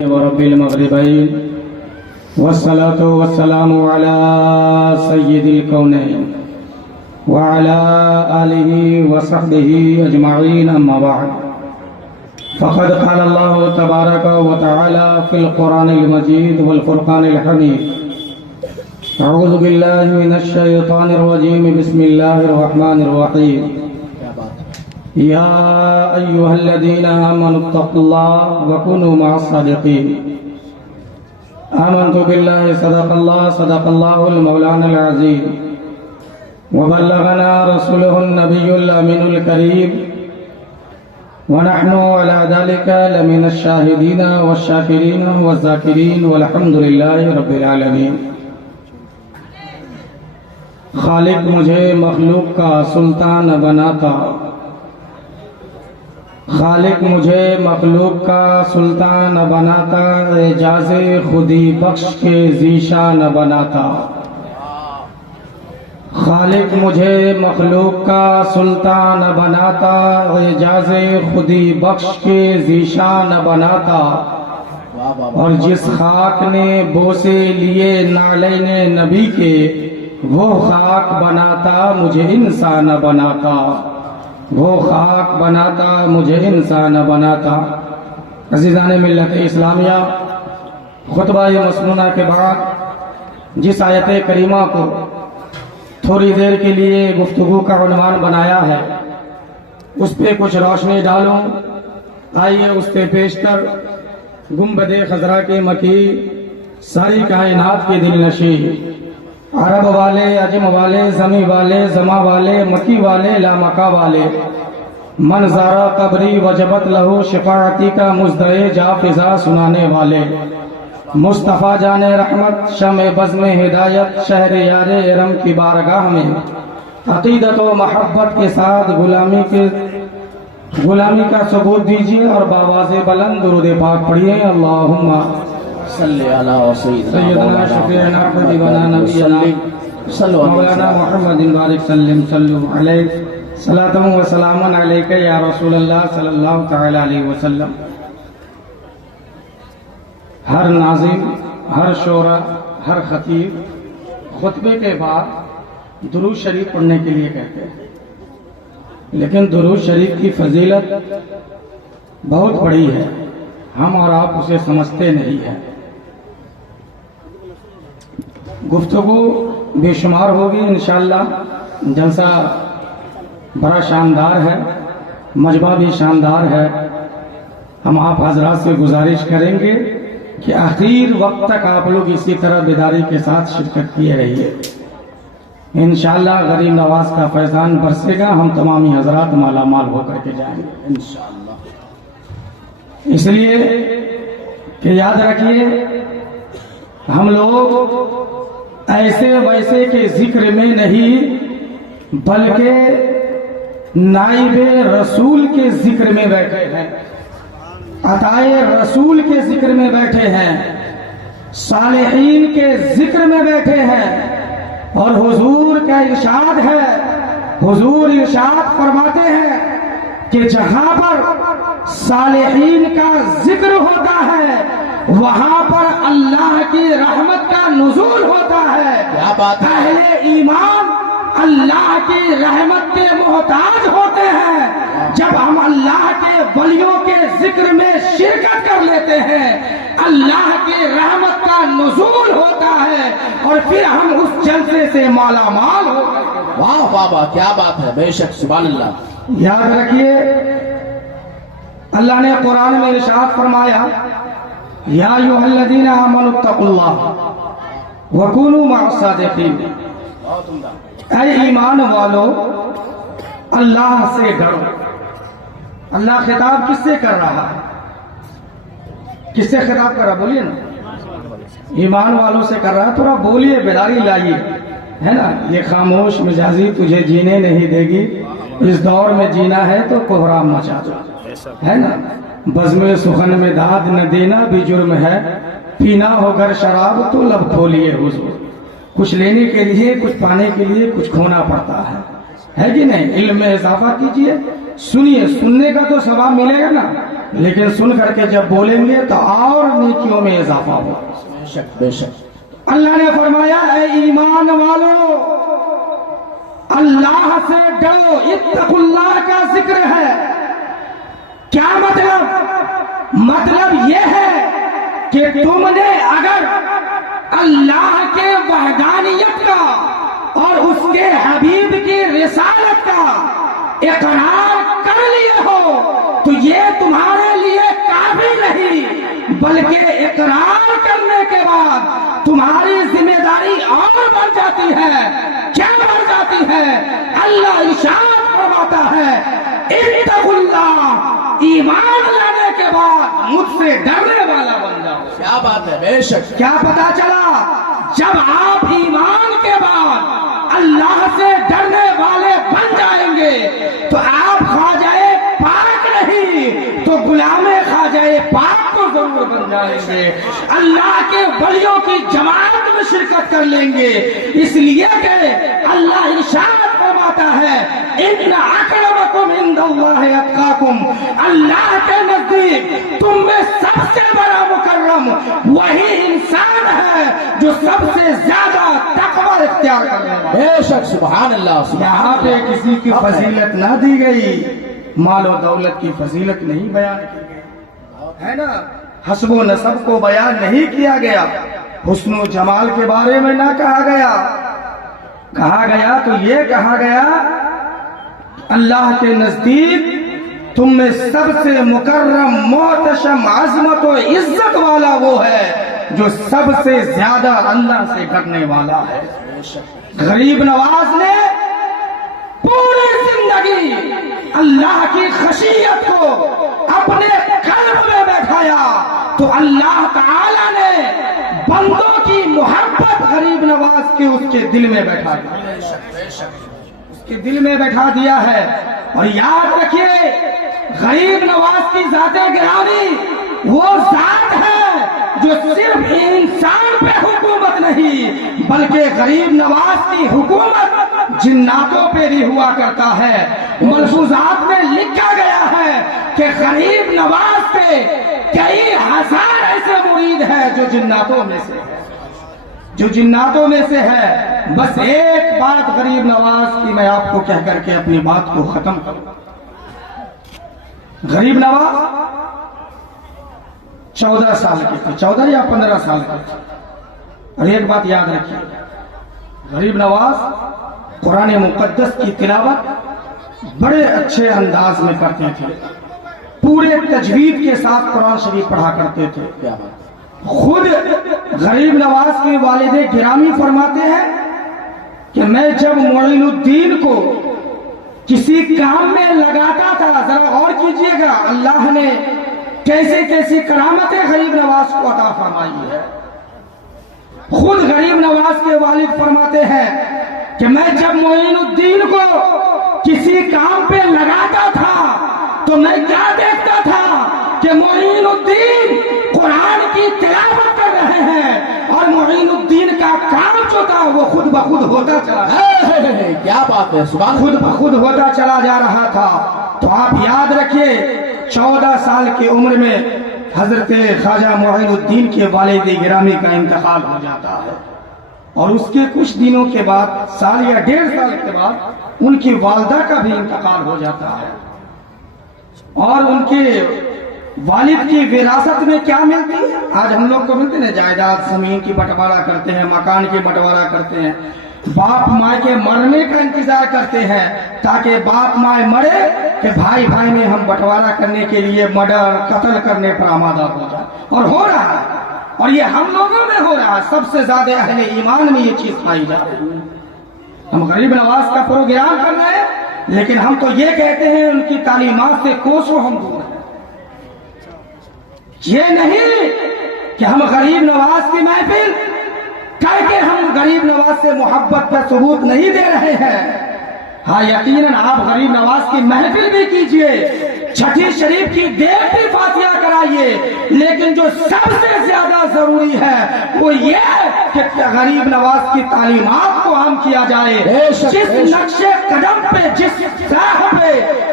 ورب المغربين والصلاة والسلام على سيد الكونين وعلى آله وصحبه أجمعين أما بعد فقد قال الله تبارك وتعالى في القرآن المجيد والفرقان الحميد أعوذ بالله من الشيطان الرجيم بسم الله الرحمن الرحيم يا أيها الذين آمنوا اتقوا الله وكونوا مع الصادقين آمنت بالله صدق الله المولانا العظيم وبلغنا رسوله النبي الأمين الكريم ونحن على ذلك لمن الشاهدين والشاكرين والذاكرين والحمد لله رب العالمين خالق مجھے مخلوق کا سلطان بناتا خالق مجھے مخلوق کا سلطان بناتا اعجاز خودی بخش کے ذیشان بناتا خالق مجھے مخلوق کا سلطان بناتا اعجاز خودی بخش کے ذیشان بناتا اور جس خاک نے بوسے لیے نعلین نبی کے وہ خاک بناتا مجھے انسان بناتا وہ خاک بناتا مجھے انسان بناتا۔ عزیزان ملت اسلامیہ، خطبہ مسنونہ کے بعد جس آیت کریمہ کو تھوڑی دیر کے لیے گفتگو کا عنوان بنایا ہے اس پہ کچھ روشنی ڈالوں۔ آئیے اس پہ پیشتر گنبد خضرا کے مکی، ساری کائنات کی دل نشین، عرب والے، عجم والے، زمی والے، زما والے، مکی والے، لامکہ والے، منظارہ قبری وجبت لہو شفاعتی کا مزدعے جا فضا سنانے والے، مصطفیٰ جان رحمت شمع بزم ہدایت شہر یار ارم کی بارگاہ میں عقیدت و محبت کے ساتھ غلامی کا ثبوت دیجیے اور باواز بلند درود پاک پڑھیے۔ اللہم صلی علی سیدنا شفیعنا حبیبنا نبینا مولانا محمد بارک سلم صلو علیہ صلاۃ و سلام علیک یا رسول اللہ صلی اللہ تعالی علیہ وسلم۔ ہر ناظم، ہر شعرا، ہر خطیب خطبے کے بعد درود شریف پڑھنے کے لیے کہتے ہیں، لیکن درود شریف کی فضیلت بہت بڑی ہے، ہم اور آپ اسے سمجھتے نہیں ہیں۔ گفتگو بے شمار ہوگی انشاءاللہ، جلسہ بڑا شاندار ہے، مجمع بھی شاندار ہے۔ ہم آپ حضرات سے گزارش کریں گے کہ آخر وقت تک آپ لوگ اسی طرح بیداری کے ساتھ شرکت کیے رہیے، انشاءاللہ غریب نواز کا فیضان برسے گا، ہم تمامی حضرات مالا مال ہو کر کے جائیں گے انشاءاللہ۔ اس لیے کہ یاد رکھیے ہم لوگ ایسے ویسے کے ذکر میں نہیں بلکہ نائب رسول کے ذکر میں بیٹھے ہیں، عطائے رسول کے ذکر میں بیٹھے ہیں، صالحین کے ذکر میں بیٹھے ہیں، اور حضور کا ارشاد ہے، حضور ارشاد فرماتے ہیں کہ جہاں پر صالحین کا ذکر ہوتا ہے وہاں پر اللہ کی رحمت کا نزول ہوتا ہے۔ کیا بات ہے! اہل ایمان اللہ کی رحمت کے محتاج ہوتے ہیں۔ جب ہم اللہ کے ولیوں کے ذکر میں شرکت کر لیتے ہیں اللہ کی رحمت کا نزول ہوتا ہے اور پھر ہم اس جلسے سے مالا مال ہوتے ہیں۔ واہ واہ واہ، کیا بات ہے! بے شک، سبحان اللہ۔ یاد رکھیے اللہ نے قرآن میں ارشاد فرمایا یا ایھا الذین آمنوا اتقوا اللہ وکونوا مع الصادقین، اے ایمان والو اللہ سے ڈرو۔ اللہ خطاب کس سے کر رہا ہے؟ کس سے خطاب کر رہا؟ بولیے نا، ایمان والوں سے کر رہا ہے۔ تھوڑا بولیے، بیداری لائیے، ہے نا۔ یہ خاموش مزاجی تجھے جینے نہیں دے گی، اس دور میں جینا ہے تو کوہرام مچا دو، ہے نا۔ بزم سخن میں داد نہ دینا بھی جرم ہے، پینا ہو گر شراب تو لب کھولیے حضور۔ کچھ لینے کے لیے، کچھ پانے کے لیے کچھ کھونا پڑتا ہے کہ نہیں؟ علم میں اضافہ کیجئے، سنیے، سننے کا تو ثواب ملے گا نا، لیکن سن کر کے جب بولیں گے تو اور نیکی गुणों में इजाफा हो। बेशक बेशक अल्लाह ने फरमाया, ऐ ईमान वालों, अल्लाह से डरो। इत्तकुल्लाह का जिक्र है। क्या मतलब? मतलब यह है कि तुमने अगर अल्लाह के वहदानियत का और उसके हबीब की रिसालत का इकरार कर लिए हो तो ये तुम्हारे लिए काफी नहीं, बल्कि इकरार करने के बाद तुम्हारी जिम्मेदारी और बढ़ जाती है। क्या बढ़ जाती है? अल्लाह इरशाद फरमाता है, इत्तकुल्लाह, ईमान लाने के बाद मुझसे डरने वाला बन जाओ। क्या बात है, बेशक। क्या पता चला? जब आप ईमान के बाद अल्लाह से डरने वाले बन जाएंगे तो आप ख्वाजाए पाक नहीं तो गुलामे ख्वाजाए पाक को जरूर बन जाएंगे। अल्लाह के वलियों की जमात में शिरकत कर लेंगे। इसलिए कि अल्लाह इरशाद फरमाता है, इन्ना अकरमकुम इंदल्लाहि अत्काकुम, अल्लाह के नजदीक तुम में सबसे बड़ा मुकर्रम वही इंसान है जो सबसे ज्यादा तकवा इख्तियार करने वाला है। बेशक, सुभान अल्लाह। यहाँ पे किसी की फजीलत ना दी गई, माल और दौलत की फजीलत नहीं बयान की गई, है ना। हस्बो नसब को बयान नहीं किया गया, हुस्नो जमाल के बारे में ना कहा गया। कहा गया तो ये कहा गया, अल्लाह के नजदीक तुम में सबसे मुकर्रम, मोहतशम, अजमत और इज्जत वाला वो है जो सबसे ज्यादा अल्लाह से डरने वाला है। गरीब नवाज ने पूरी जिंदगी अल्लाह की खशियत को अपने कल्ब में बैठाया तो अल्लाह ताला ने बंदों की मोहब्बत गरीब नवाज के उसके दिल में बैठा दिया, उसके दिल में बैठा दिया है। और याद रखिए, गरीब नवाज की ज़ाते गिरानी वो जात है जो सिर्फ इंसान पे हुकूमत नहीं बल्कि गरीब नवाज की हुकूमत जिन्नातों पे भी हुआ करता है। मलफूजात में लिखा गया है कि गरीब नवाज पे कई हजार ऐसे मुरीद हैं जो जिन्नातों में से है, जो जिन्नातों में से है। बस एक बात गरीब नवाज की मैं आपको कह करके अपनी बात को खत्म करूं। गरीब नवाज 14 साल के थे, 14 या 15 साल के थे। और एक बात याद रखिए, गरीब नवाज कुरान मुकद्दस की तिलावत बड़े अच्छे अंदाज में करते थे, पूरे तजवीद के साथ कुरान शरीफ पढ़ा करते थे। क्या बात। खुद गरीब नवाज के वालिदे गिरामी फरमाते हैं कि मैं जब मोइनुद्दीन को किसी काम में लगाता था, जरा और कीजिएगा अल्लाह ने कैसे कैसी करामतें गरीब नवाज को अता फरमाई है। खुद गरीब नवाज के वालिद फरमाते हैं कि मैं जब मोइनुद्दीन को किसी काम पे लगाता था तो मैं क्या देखता था कि मोइनुद्दीन कुरान की तिलावत कर रहे हैं और मोइनुद्दीन का काम जो था वो खुद ब खुद होता चला, क्या बात है, सुभान। खुद ब खुद होता चला जा रहा था। तो आप याद रखिए, 14 साल की उम्र में हजरत ख्वाजा मोइनुद्दीन के वालिद गिरामी का इंतकाल हो जाता है और उसके कुछ दिनों के बाद, साल या 1.5 साल के बाद, उनकी वालदा का भी इंतकाल हो जाता है। और उनके वालिद की विरासत में क्या मिलती है? आज हम लोग को मिलते हैं जायदाद, जमीन की बंटवारा करते हैं, मकान की बंटवारा करते हैं, बाप माँ के मरने का इंतजार करते हैं ताकि बाप माँ मरे कि भाई भाई में हम बंटवारा करने के लिए मर्डर, कत्ल करने पर आमादा हो जाए। और हो रहा है, और ये हम लोगों में हो रहा है। सबसे ज्यादा अहले ईमान में ये चीज पाई जा रही है। हम गरीब नवाज का प्रोग्राम कर रहे हैं, लेकिन हम तो ये कहते हैं उनकी तालीमात से कोसों हम दूर हैं। ये नहीं कि हम गरीब नवाज की महफिल करके हम गरीब नवाज से मोहब्बत का सबूत नहीं दे रहे हैं। हाँ, यकीनन आप गरीब नवाज की महफिल भी कीजिए, छठी शरीफ की देर भी फातिहा कराइए, लेकिन जो सबसे ज्यादा जरूरी है वो ये कि गरीब नवाज की तालीमात को आम किया जाए। जिस नक्शे कदम पे, जिस राह पे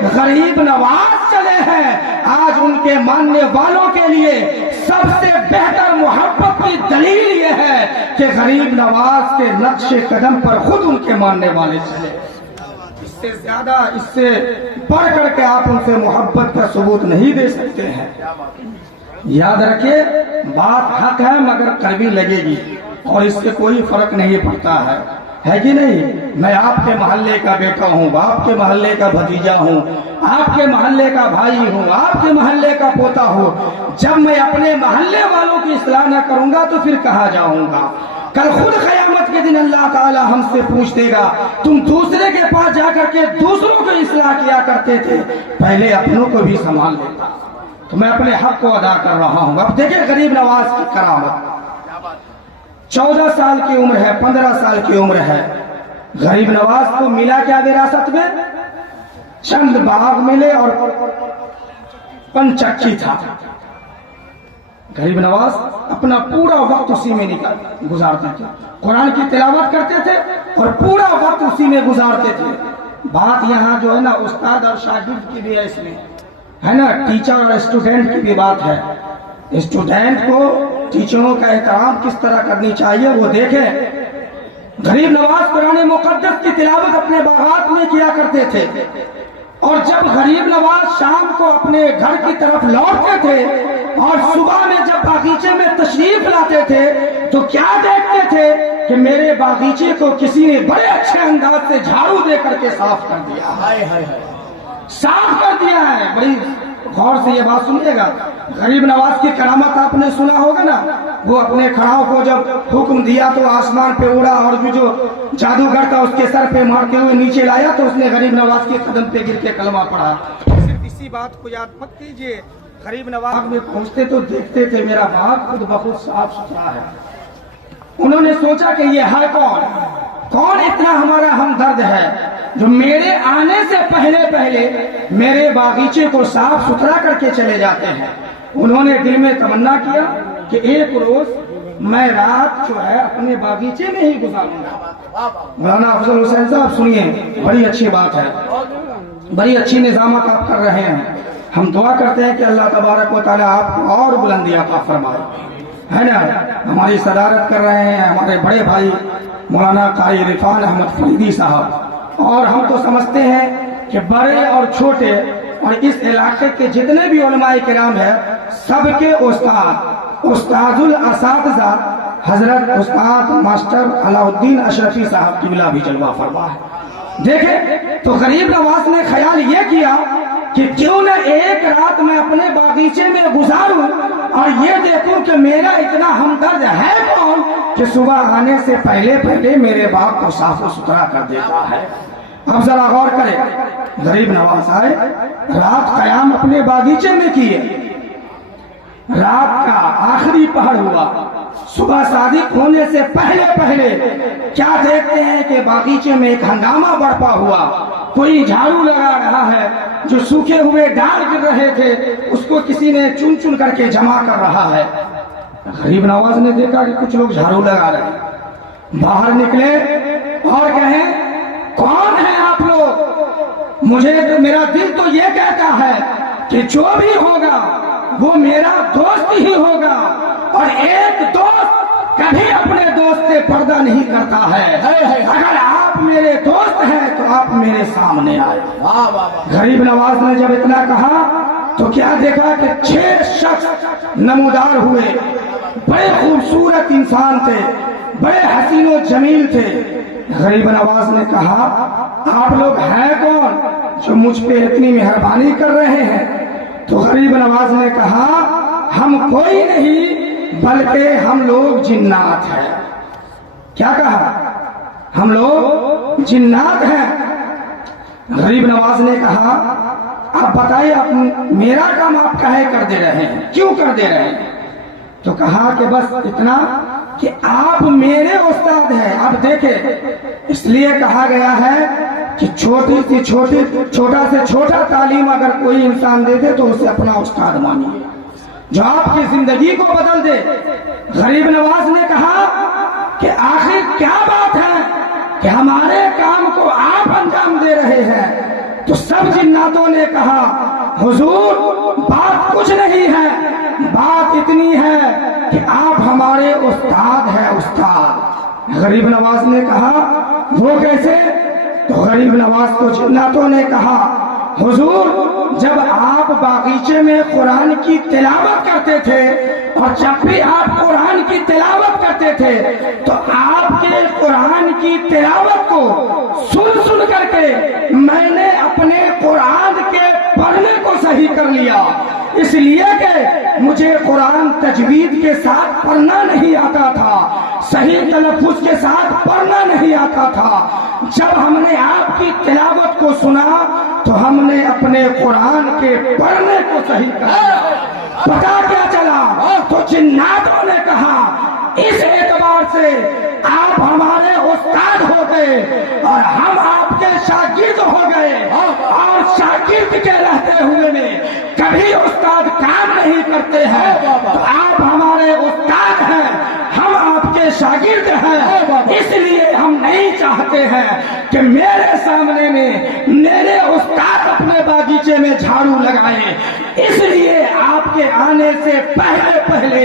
गरीब नवाज चले हैं, आज उनके मानने वालों के लिए सबसे बेहतर मोहब्बत की दलील ये है कि गरीब नवाज के नक्श कदम पर खुद उनके मानने वाले चले। इससे ज्यादा, इससे बढ़ करके आप उनसे मोहब्बत का सबूत नहीं दे सकते हैं। याद रखिए, बात हक है मगर कड़वी लगेगी और इससे कोई फर्क नहीं पड़ता है कि नहीं? मैं आपके मोहल्ले का बेटा हूँ, आपके मोहल्ले का भतीजा हूँ, आपके मोहल्ले का भाई हूँ, आपके मोहल्ले का पोता हूँ। जब मैं अपने मोहल्ले वालों की इस्लाह न करूंगा तो फिर कहाँ जाऊंगा? कल खुद क़यामत के दिन अल्लाह ताला हमसे पूछ देगा, तुम दूसरे के पास जाकर के दूसरों को इस्लाह किया करते थे, पहले अपनों को भी संभाल लेता। तो मैं अपने हक को अदा कर रहा हूँ। अब देखिए गरीब नवाज की करामत। 14 साल की उम्र है, 15 साल की उम्र है। गरीब नवाज को मिला क्या विरासत में? चंद बाग मिले और पंचक्की था। गरीब नवाज अपना पूरा वक्त उसी में गुजारते थे, कुरान की तिलावत करते थे और पूरा वक्त उसी में गुजारते थे। बात यहाँ जो है ना, उस्ताद और शागिर्द की भी है, इसमें है ना, टीचर और स्टूडेंट की भी बात है। स्टूडेंट को टीचरों का एहतराम किस तरह करनी चाहिए वो देखें। गरीब नवाज कुरान मुकद्दस की तिलावत अपने बागात में किया करते थे और जब गरीब नवाज शाम को अपने घर की तरफ लौटते थे और सुबह में जब बागीचे में तशरीफ लाते थे तो क्या देखते थे कि मेरे बागीचे को किसी ने बड़े अच्छे अंदाज से झाड़ू दे करके साफ कर दिया। हाय हाय हाय, साफ कर दिया है। बड़ी गौर से ये बात सुनिएगा। गरीब नवाज की करामत आपने सुना होगा ना, वो अपने खड़ाओं को जब हुक्म दिया तो आसमान पे उड़ा और जो जादूगर था उसके सर पे मारते हुए नीचे लाया तो उसने गरीब नवाज के कदम पे गिर के कलमा पढ़ा। सिर्फ इसी बात को याद मत कीजिए, गरीब नवाज में पहुंचते तो देखते थे मेरा बाग खुद बहुत साफ सुथरा है। उन्होंने सोचा कि ये है कौन इतना हमारा हमदर्द है जो मेरे आने से पहले मेरे बागीचे को साफ सुथरा करके चले जाते हैं। उन्होंने दिल में तमन्ना किया कि एक रोज मैं रात जो है अपने बागीचे में ही गुजारूंगा। मौलाना अफजल हुसैन साहब सुनिए, बड़ी अच्छी बात है, बड़ी अच्छी निजामत आप कर रहे हैं। हम दुआ करते हैं कि अल्लाह तबारक व तआला आपको और बुलंदी अता फरमाए, है ना। हमारी सदारत कर रहे हैं हमारे बड़े भाई मौलाना कारी इरफान अहमद फरीदी साहब, और हम तो समझते हैं कि बड़े और छोटे और इस इलाके के जितने भी उलमाए किराम है सबके उस्तादुल असातिज़ा हजरत उस्ताद मास्टर अलाउद्दीन अशरफी साहब की मिला भी जलवा फरमा है। देखे तो गरीब नवाज ने ख्याल ये किया कि क्यों न एक रात मैं अपने बागीचे में गुजारूं और ये देखूं कि मेरा इतना हमदर्द है कौन कि सुबह आने से पहले मेरे बाग को साफ सुथरा कर देता है। अब जरा गौर करें, गरीब नवाज आए, रात कयाम अपने बागीचे में किए, रात का आखिरी पहर हुआ, सुबह सादिक होने से पहले क्या देखते हैं कि बागीचे में एक हंगामा बरपा हुआ। कोई झाड़ू लगा रहा है, जो सूखे हुए डाल गिर रहे थे उसको किसी ने चुन करके जमा कर रहा है। गरीब नवाज ने देखा कि कुछ लोग झाड़ू लगा रहे हैं, बाहर निकले और कहे कौन है आप लोग? मुझे तो मेरा दिल तो ये कहता है कि जो भी होगा वो मेरा दोस्त ही होगा और एक दोस्त कभी अपने दोस्त से पर्दा नहीं करता है। अगर आप मेरे दोस्त हैं तो आप मेरे सामने आए। गरीब नवाज ने जब इतना कहा तो क्या देखा कि 6 शख्स नमूदार हुए, बड़े खूबसूरत इंसान थे, बड़े हसीनो जमील थे। गरीब नवाज ने कहा आप लोग हैं कौन जो मुझ पे इतनी मेहरबानी कर रहे हैं? तो गरीब नवाज ने कहा हम कोई नहीं बल्कि हम लोग जिन्नात हैं। क्या कहा? हम लोग जिन्नात हैं। गरीब नवाज ने कहा आप बताइए आप मेरा काम आप काहे कर दे रहे हैं, क्यों कर दे रहे हैं? तो कहा कि बस इतना कि आप मेरे उस्ताद हैं। अब देखे इसलिए कहा गया है कि छोटा से छोटा तालीम अगर कोई इंसान दे दे तो उसे अपना उस्ताद मानिए, जो आपकी जिंदगी को बदल दे। गरीब नवाज ने कहा कि आखिर क्या बात है कि हमारे काम को आप अंजाम दे रहे हैं? तो सब जिन्नातों ने कहा हुजूर बात कुछ नहीं है, बात इतनी है कि आप ہمارے استاد ہیں استاد۔ غریب نواز نے کہا وہ کیسے؟ تو غریب نواز کو جناتوں نے کہا حضور جب آپ باغیچے میں قرآن کی تلاوت کرتے تھے اور جب بھی آپ قرآن کی تلاوت کرتے تھے تو آپ کے قرآن کی تلاوت کو سن سن کر کے میں نے اپنے قرآن کے پڑھنے کو صحیح کر لیا، اس لیے کہ مجھے قرآن تجوید کے ساتھ پڑھنا نہیں آتا تھا، صحیح تلفظ کے ساتھ پڑھنا نہیں آتا تھا۔ جب ہم نے آپ کی تلاوت کو سنا تو ہم نے اپنے قرآن کے پڑھنے کو صحیح کر لیا۔ پتا کیا چلا؟ تو جناتوں نے کہا اس اعتبار سے آپ ہمارے استاد ہو گئے اور ہم آپ کے شاگرد ہو گئے، اور شاگرد کے رہتے ہوئے میں کبھی استاد کام نہیں کرتے ہیں، تو آپ ہمارے استاد ہیں، ہم آپ کے شاگرد ہیں، اس لیے ہم نہیں چاہتے ہیں کہ میرے سامنے میں میرے استاد اپنے باغیچے میں جھاڑو لگائیں، اس لیے آپ کے آنے سے پہلے پہلے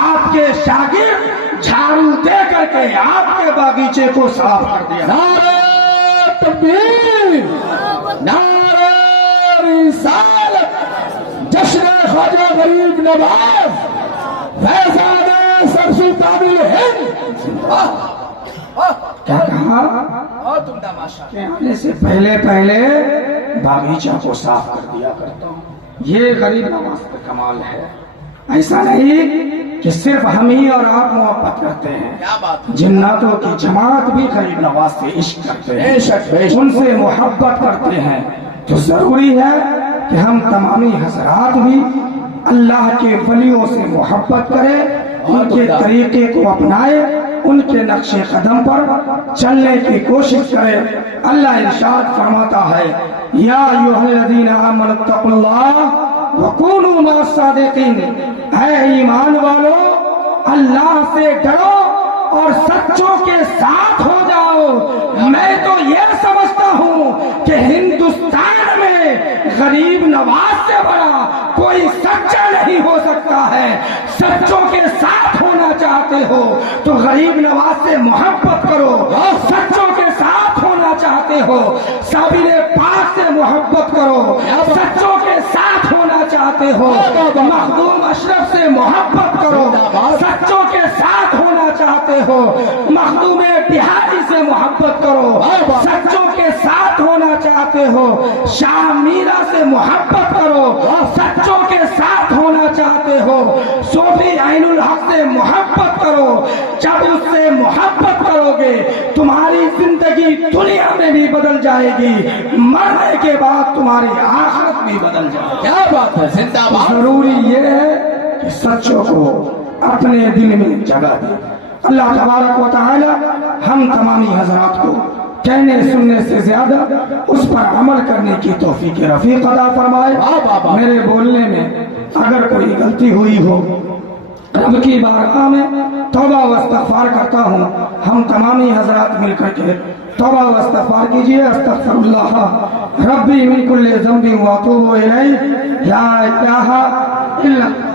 آپ کے شاگرد جھاڑو دے کر کے آپ کے باغیچے کو صاف کر دیا۔ نعرہ تکبیر، نعرہ رسالت، جشن خواجہ غریب نواز فیضان سب سلطان الہند۔ کیا کہا؟ کہ آنے سے پہلے پہلے باغیچہ کو صاف کر دیا کرتا ہوں۔ یہ غریب نواز کا کمال ہے، ایسا نہیں کہ صرف ہم ہی اور آپ محبت کرتے ہیں، کیا بات ہے؟ جناتوں کی جماعت بھی غریب نواز سے عشق کرتے ہیں، بے شک بے شک۔ ان سے محبت کرتے ہیں، تو ضروری ہے کہ ہم تمامی حضرات بھی اللہ کے ولیوں سے محبت کریں، ان کے طریقے کو اپنائیں، ان کے نقش قدم پر چلنے کی کوشش کریں۔ اللہ ارشاد فرماتا ہے یا ایھا الذین آمنوا اتقوا اللہ وکونوا مع الصادقین، اے ایمان والو اللہ سے ڈرو اور سچوں کے ساتھ ہو جاؤ۔ میں تو یہ سمجھتا ہوں کہ ہندوستان میں غریب نواز سے بڑا کوئی سچا نہیں ہو سکتا ہے۔ سچوں کے ساتھ ہونا چاہتے ہو تو غریب نواز سے محبت کرو، سچوں کے ساتھ ہونا چاہتے ہو صابر پاک سے محبت کرو، سچوں کے ساتھ ہونا چاہتے ہو مخدوم اشرف سے محبت کرو، سچوں کے ساتھ ہونا چاہتے ہو مخدوم بہاری سے محبت کرو، سچوں کے ساتھ ہونا چاہتے ہو شاہ میرا سے محبت کرو، سچوں کے ساتھ ہونا چاہتے ہو صوفی عین الحق سے محبت کرو۔ جب اس سے محبت کرو گے تمہاری زندگی دنیا میں بھی بدل جائے گی، مرنے کے بعد تمہاری آخرت بھی بدل جائے گی۔ کیا بات ہے؟ زندہ باد۔ ضروری یہ ہے کہ سچوں کو اپنے دل میں جگہ دے۔ اللہ تبارک و تعالی ہم تمامی حضرات کو کہنے سننے سے زیادہ اس پر عمل کرنے کی توفیق رفیق عطا فرمائے۔ میرے بولنے میں اگر کوئی غلطی ہوئی ہو رب کی بارگاہ میں توبہ و استغفار کرتا ہوں، ہم تمامی حضرات مل کر کے توبہ و استغفار کیجئے۔ استغفر اللہ ربی من کل ذنب و اتوب الیہ، لا الہ الا اللہ۔